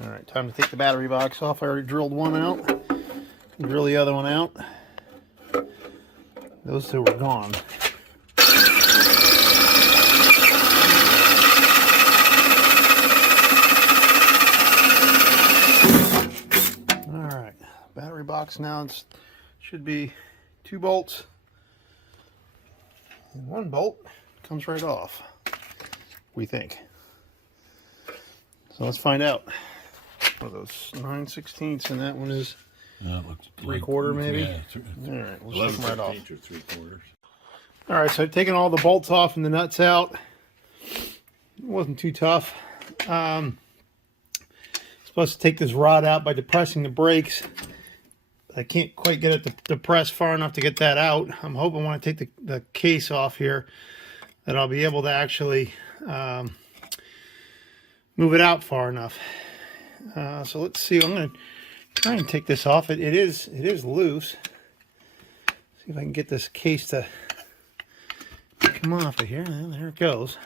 All right, time to take the battery box off. I already drilled one out. Drill the other one out. Those two were gone. All right, battery box now should be 2 bolts. And 1 bolt comes right off, we think. So let's find out. What are those 9/16, and that one is 3/4 maybe? Yeah, all right, we'll take them right off. Or 3/4. All right, so I've taken all the bolts off and the nuts out. It wasn't too tough. Supposed to take this rod out by depressing the brakes. I can't quite get it to depress far enough to get that out. I'm hoping when I take the case off here that I'll be able to actually move it out far enough. So let's see. I'm going to try and take this off. It is loose. See if I can get this case to come off of here. Well, there it goes.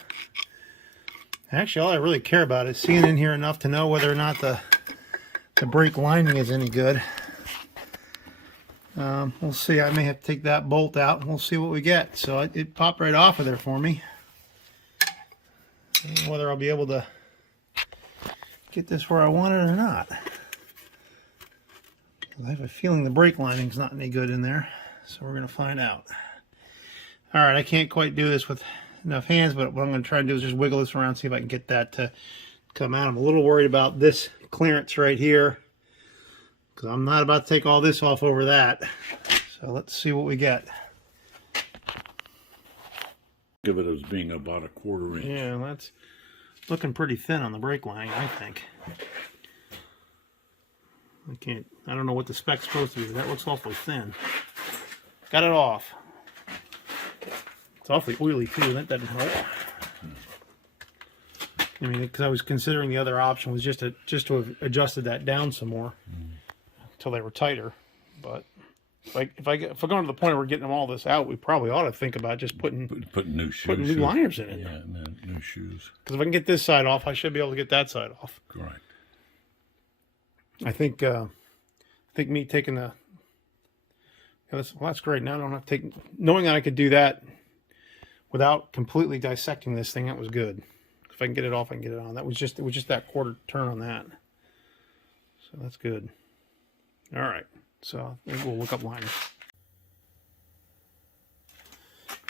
Actually, all I really care about is seeing in here enough to know whether or not the brake lining is any good. We'll see. I may have to take that bolt out and we'll see what we get. So it popped right off of there for me. I don't know whether I'll be able to get this where I want it or not. I have a feeling the brake lining's not any good in there. So we're going to find out. All right, I can't quite do this with enough hands, but what I'm going to try and do is just wiggle this around, see if I can get that to come out. I'm a little worried about this clearance right here, because I'm not about to take all this off over that. So let's see what we get. Give it as being about a 1/4 inch. Yeah, that's looking pretty thin on the brake lining, I think. I don't know what the spec's supposed to be, but that looks awfully thin. Got it off. It's awfully oily too, that doesn't help. I mean, because I was considering the other option was just to have adjusted that down some more until they were tighter. But if we're going to the point where we're getting all this out, we probably ought to think about just putting new shoes, putting new liners in it. Yeah, and new shoes. Because if I can get this side off, I should be able to get that side off. Correct. I think me taking the that's great. Now I don't have to take, knowing that I could do that without completely dissecting this thing. That was good. If I can get it off, I can get it on. It was just that 1/4 turn on that. So that's good. All right. So we'll look up liners.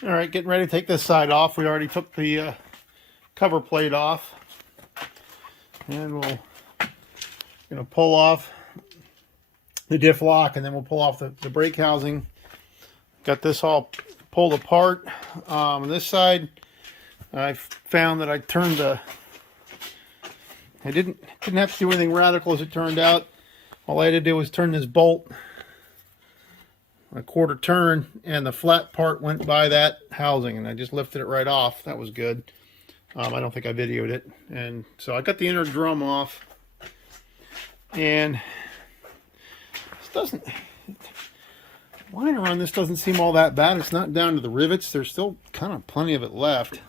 All right, getting ready to take this side off. We already took the cover plate off, and we're gonna pull off the diff lock, and then we'll pull off the brake housing. Got this all pulled apart. On this side, I found that I turned I didn't have to do anything radical as it turned out. All I had to do was turn this bolt a 1/4 turn, and the flat part went by that housing, and I just lifted it right off. That was good. I don't think I videoed it. And so I got the inner drum off, and liner on this doesn't seem all that bad. It's not down to the rivets. There's still kind of plenty of it left.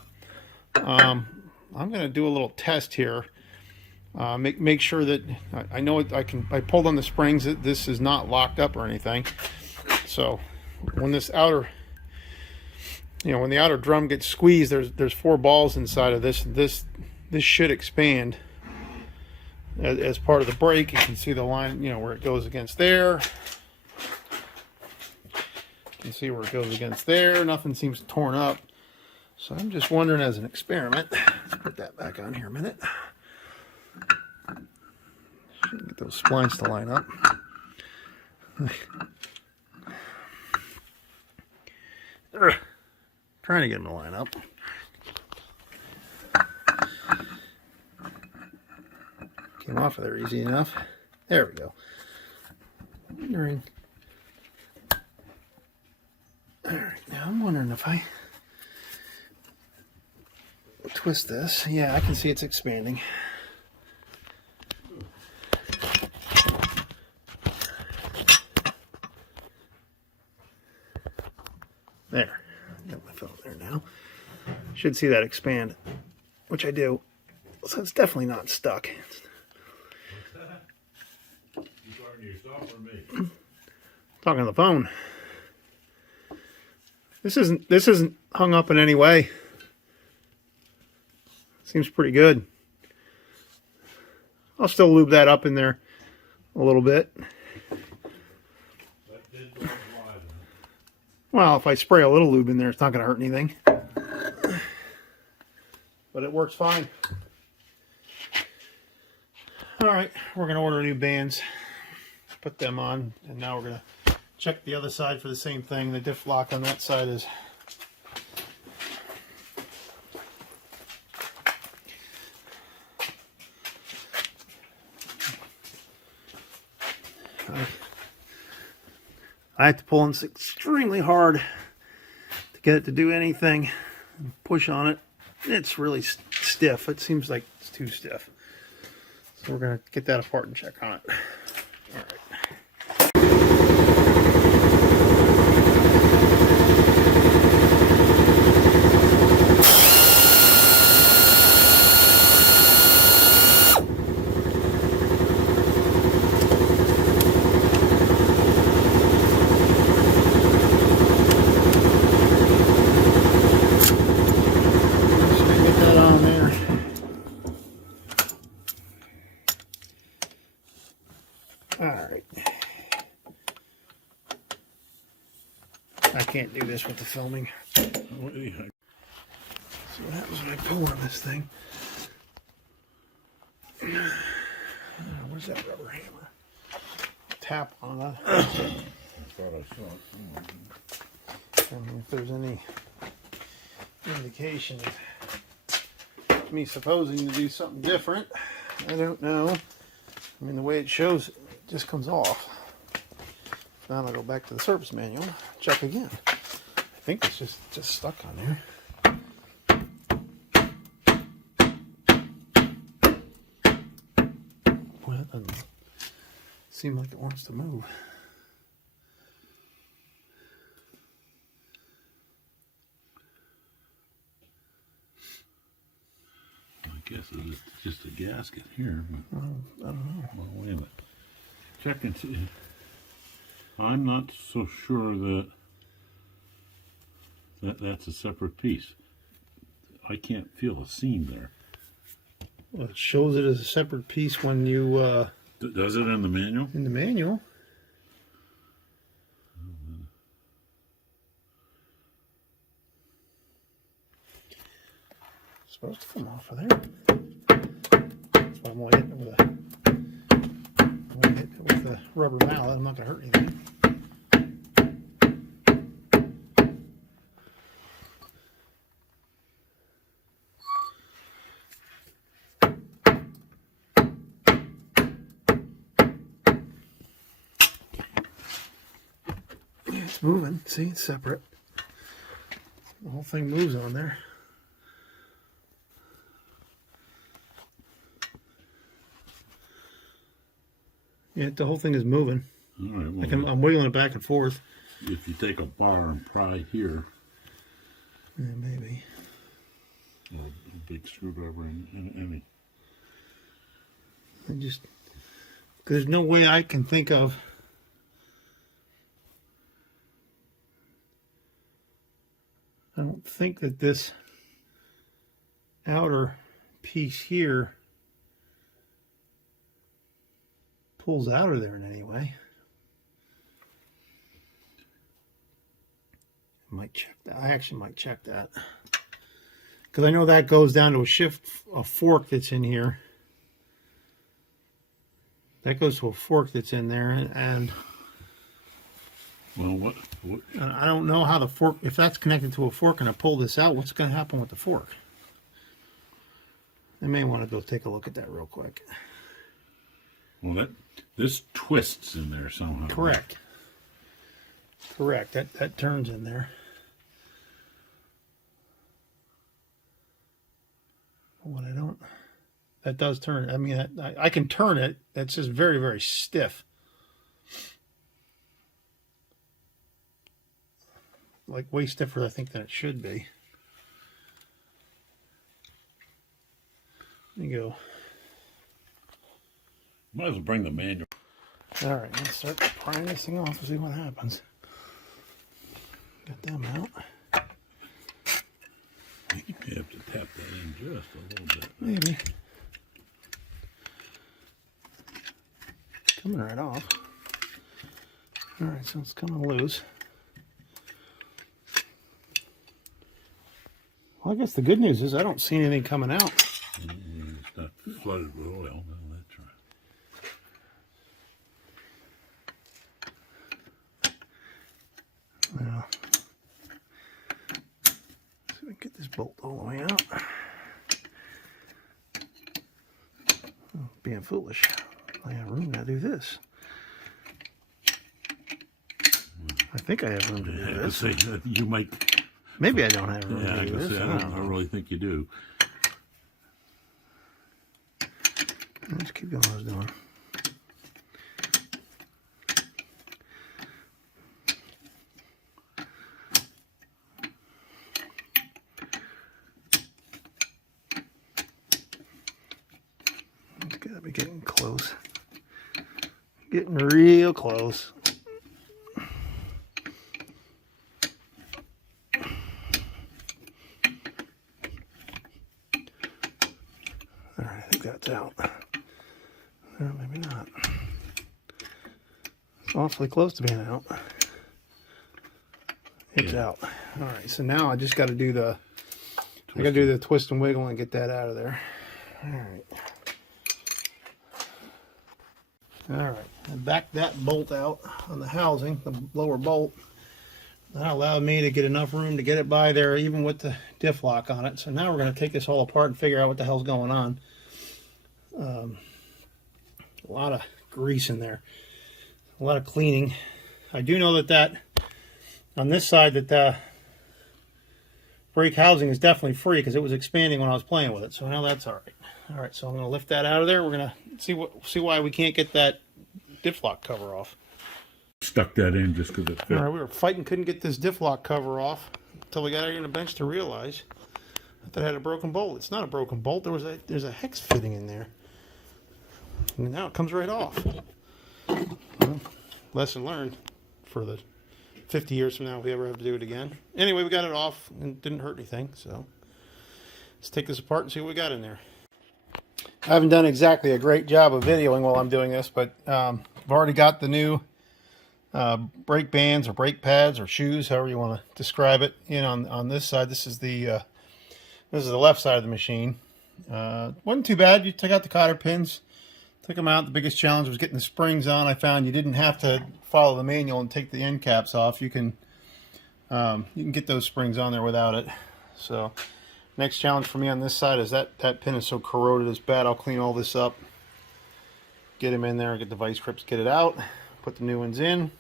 I'm going to do a little test here. Make sure that I know I pulled on the springs. That this is not locked up or anything. So when this outer, when the outer drum gets squeezed, there's 4 balls inside of this. This should expand as part of the brake. You can see the line, where it goes against there. You can see where it goes against there. Nothing seems torn up. So I'm just wondering, as an experiment, let's put that back on here a minute. Get those splines to line up. Trying to get them to line up. Came off of there easy enough. There we go. Wondering. Alright, now I'm wondering if I twist this. Yeah, I can see it's expanding. There. Got my phone there now. Should see that expand, which I do. So it's definitely not stuck. Talking to yourself or me? Talking on the phone. This isn't hung up in any way. Seems pretty good. I'll still lube that up in there a little bit. That did go wide. Well, if I spray a little lube in there, it's not going to hurt anything. But it works fine. All right, we're going to order new bands, put them on, and now we're going to check the other side for the same thing. The diff lock on that side is I have to pull on this extremely hard to get it to do anything. Push on it. It's really stiff. It seems like it's too stiff. So we're going to get that apart and check on it. All right. Alright. I can't do this with the filming. So what happens when I pull on this thing? Where's that rubber hammer? Tap on that. I thought I saw it. I mean, if there's any indication of me supposing to do something different, I don't know. I mean, the way it shows, it just comes off. Now I'll go back to the service manual, check again. I think it's just stuck on there. Boy, that doesn't seem like it wants to move. I guess it's just a gasket here. But, I don't know. well, wait a minute. Check and see. I'm not so sure that's a separate piece. I can't feel a seam there. Well, it shows it as a separate piece when you Does it in the manual? in the manual. It's supposed to come off of there. That's why I'm only hitting it with a rubber mallet. I'm not going to hurt anything. It's moving. See, it's separate. The whole thing moves on there. Yeah, the whole thing is moving. All right. Well, I'm wiggling it back and forth. if you take a bar and pry here, Yeah, maybe. or a big screwdriver and any. There's no way I can think of. I don't think that this outer piece here pulls out of there in any way. I might check that. I actually might check that. Because I know that goes down to a fork that's in here. That goes to a fork that's in there, and Well, what I don't know how the fork, if that's connected to a fork and I pull this out, what's going to happen with the fork? I may want to go take a look at that real quick. well, this twists in there somehow. Correct. Correct. That turns in there. What I don't, that does turn. I mean, I can turn it. That's just very, very stiff. Like way stiffer, I think, than it should be. There you go. Might as well bring the manual. All right, let's start prying this thing off and see what happens. Get them out. You may have to tap that in just a little bit. Maybe. Coming right off. All right, so it's coming loose. Well, I guess the good news is I don't see anything coming out. It's not flooded with oil. No, that's right. Now, see if we can get this bolt all the way out. Oh, being foolish. I have room to do this. I think I have room to do Yeah, I this. say you might. Maybe I don't have room Yeah, to I do can this. say I don't I know. really think you do. Let's keep doing what I was doing. It's gotta be getting close. Getting real close. Alright, I think that's out. Or maybe not. It's awfully close to being out. It's out. Alright, so now I just gotta do the twist and wiggle and get that out of there. Alright. Alright, I backed that bolt out on the housing, the lower bolt. That allowed me to get enough room to get it by there even with the diff lock on it. So now we're going to take this all apart and figure out what the hell's going on. A lot of grease in there. A lot of cleaning. I do know that on this side that the brake housing is definitely free because it was expanding when I was playing with it. So now that's alright. Alright, so I'm going to lift that out of there. We're going to see why we can't get that diff lock cover off. Stuck that in just because it fit. All right, we were fighting, couldn't get this diff lock cover off until we got out here on the bench to realize that I had a broken bolt. It's not a broken bolt. There's a hex fitting in there, and now it comes right off. Well, lesson learned for the 50 years from now if we ever have to do it again. Anyway, we got it off and it didn't hurt anything. So let's take this apart and see what we got in there. I haven't done exactly a great job of videoing while I'm doing this, but I've already got the new brake bands or brake pads or shoes, however you want to describe it, in on this side. This is the left side of the machine. Wasn't too bad. You took out the cotter pins, took them out. The biggest challenge was getting the springs on. I found you didn't have to follow the manual and take the end caps off. You can get those springs on there without it. So next challenge for me on this side is that pin is so corroded, it's bad. I'll clean all this up, get them in there, get the vice grips, get it out, put the new ones in,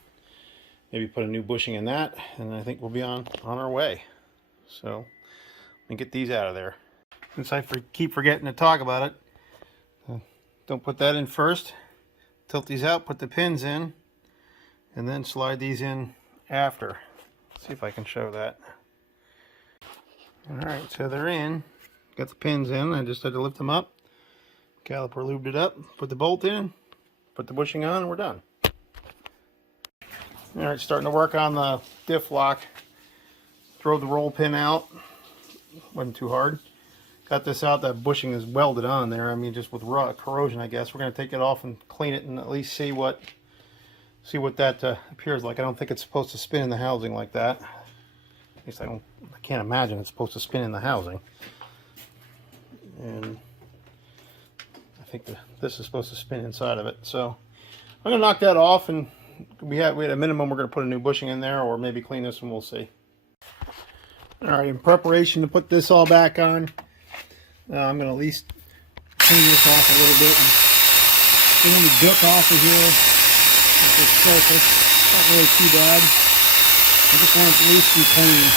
maybe put a new bushing in that, and I think we'll be on our way. So let me get these out of there. Since I keep forgetting to talk about it, don't put that in first. Tilt these out, put the pins in, and then slide these in after. Let's see if I can show that. Alright, so they're in. Got the pins in. I just had to lift them up. Caliper lubed it up, put the bolt in, put the bushing on, and we're done. Alright, starting to work on the diff lock. Throw the roll pin out. Wasn't too hard. Got this out. That bushing is welded on there. I mean, just with corrosion, I guess. We're going to take it off and clean it and at least see what that appears like. I don't think it's supposed to spin in the housing like that. At least I can't imagine it's supposed to spin in the housing. And I think this is supposed to spin inside of it. So I'm going to knock that off, and we had a minimum. We're going to put a new bushing in there, or maybe clean this, and we'll see. All right, in preparation to put this all back on, I'm going to at least clean this off a little bit and get any gook off of here at this surface. Not really too bad. I just want it to at least be clean.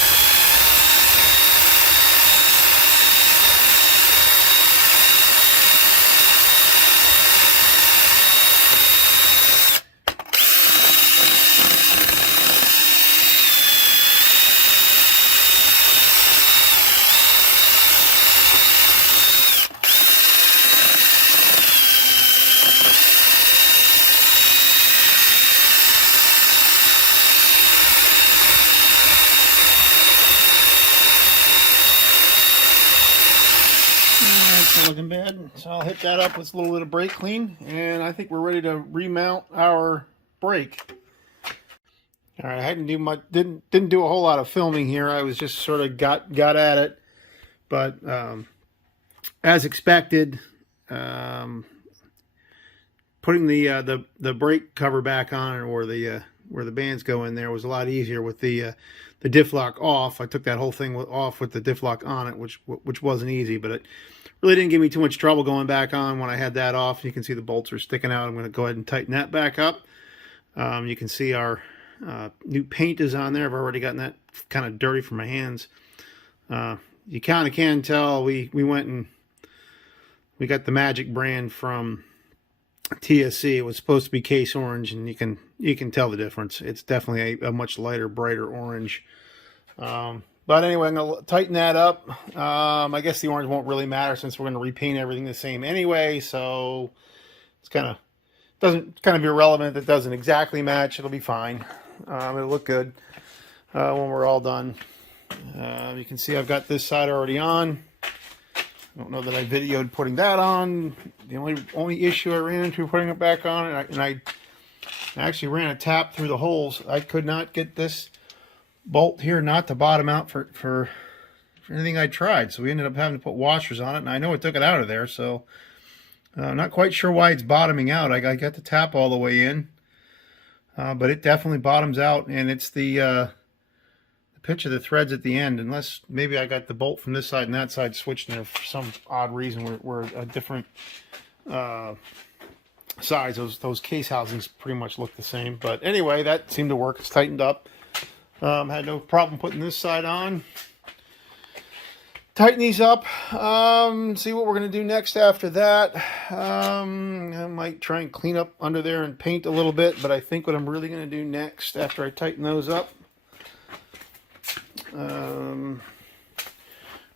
not looking bad. So I'll hit that up with a little bit of brake clean, and I think we're ready to remount our brake. All right, I hadn't do much, didn't do a whole lot of filming here. I was just sort of got at it, but as expected, putting the brake cover back on, or the where the bands go in there, was a lot easier with the diff lock off. I took that whole thing off with the diff lock on it, which wasn't easy, but it really didn't give me too much trouble going back on when I had that off. You can see the bolts are sticking out. I'm going to go ahead and tighten that back up. You can see our new paint is on there. I've already gotten that kind of dirty from my hands. You kind of can tell we went and we got the Magic brand from TSC. It was supposed to be case orange, and you can tell the difference. It's definitely a much lighter, brighter orange. But anyway, I'm going to tighten that up. I guess the orange won't really matter since we're going to repaint everything the same anyway, so it's kind of irrelevant if it doesn't exactly match. It'll be fine. It'll look good when we're all done. You can see I've got this side already on. I don't know that I videoed putting that on. The only issue I ran into putting it back on, and I actually ran a tap through the holes. I could not get this bolt here not to bottom out for anything I tried. So we ended up having to put washers on it, and I know it took it out of there. So I'm not quite sure why it's bottoming out. I got the tap all the way in, but it definitely bottoms out, and it's the pitch of the threads at the end, unless maybe I got the bolt from this side and that side switched in there for some odd reason. We're a different size. Those case housings pretty much look the same, but anyway, that seemed to work. It's tightened up. Had no problem putting this side on. Tighten these up. See what we're going to do next after that. I might try and clean up under there and paint a little bit, but I think what I'm really going to do next after I tighten those up,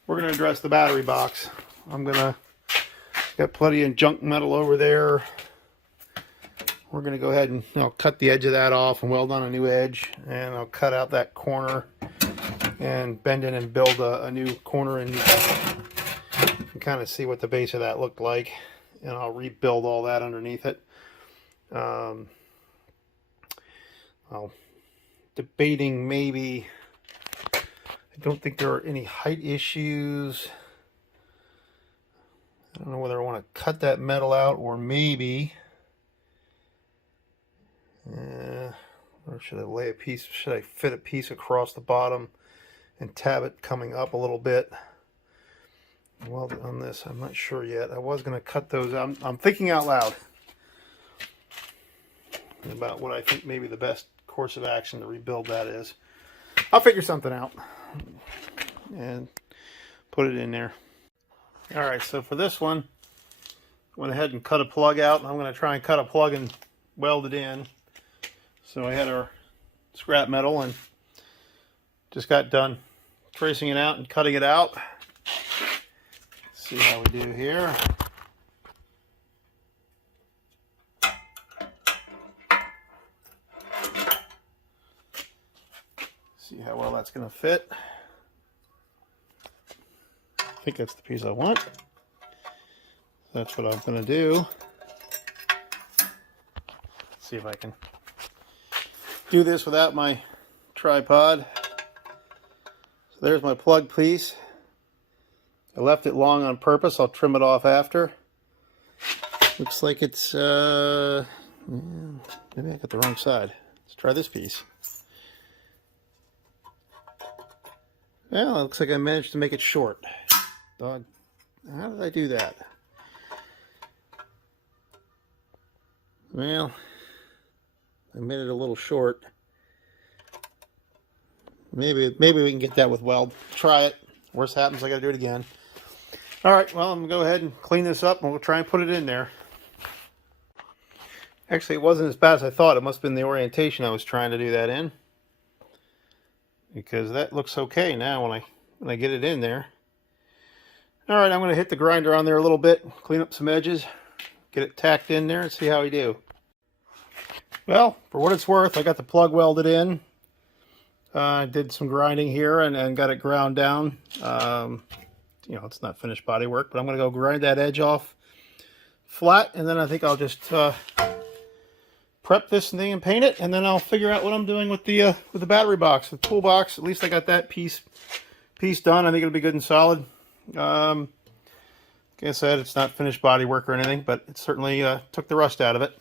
we're going to address the battery box. Got plenty of junk metal over there. We're going to go ahead and cut the edge of that off and weld on a new edge, and I'll cut out that corner and bend in and build a new corner, and you can kind of see what the base of that looked like, and I'll rebuild all that underneath it. Well, debating maybe, I don't think there are any height issues. I don't know whether I want to cut that metal out or maybe, or should I fit a piece across the bottom and tab it coming up a little bit? Weld it on this. I'm not sure yet. I was going to cut those. I'm thinking out loud about what I think maybe the best course of action to rebuild that is. I'll figure something out and put it in there. Alright, so for this one, went ahead and cut a plug out. I'm going to try and cut a plug and weld it in. So I had our scrap metal and just got done tracing it out and cutting it out. Let's see how we do here. See how well that's going to fit. I think that's the piece I want. That's what I'm going to do. Let's see if I can do this without my tripod. So there's my plug piece. I left it long on purpose. I'll trim it off after. Looks like it's maybe I got the wrong side. Let's try this piece. Well, it looks like I managed to make it short. Dog, how did I do that? Well, I made it a little short. Maybe we can get that with weld. Try it. Worst happens, I got to do it again. All right, well, I'm going to go ahead and clean this up, and we'll try and put it in there. Actually, it wasn't as bad as I thought. It must have been the orientation I was trying to do that in, because that looks okay now when I get it in there. All right, I'm going to hit the grinder on there a little bit, clean up some edges, get it tacked in there, and see how we do. Well, for what it's worth, I got the plug welded in. I did some grinding here and got it ground down. you know, it's not finished body work, but I'm going to go grind that edge off flat, and then I think I'll just prep this thing and paint it, and then I'll figure out what I'm doing with the battery box, the toolbox. At least I got that piece done. I think it'll be good and solid. Like I said, it's not finished body work or anything, but it certainly took the rust out of it.